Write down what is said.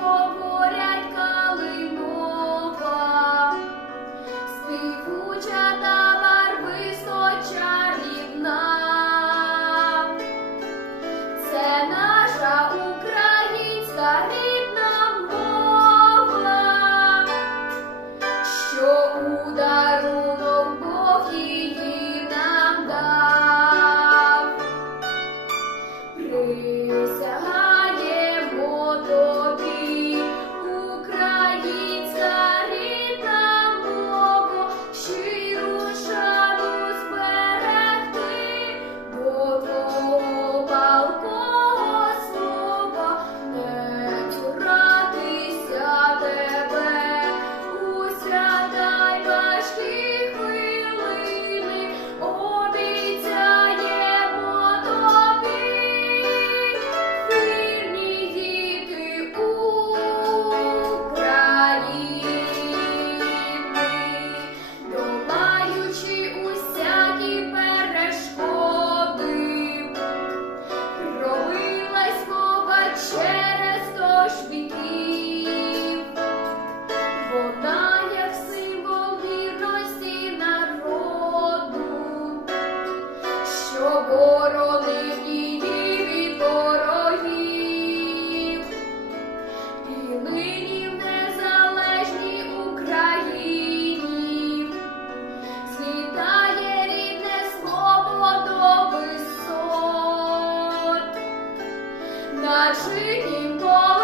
говорять калинова, співуча до висот. На чиїм поле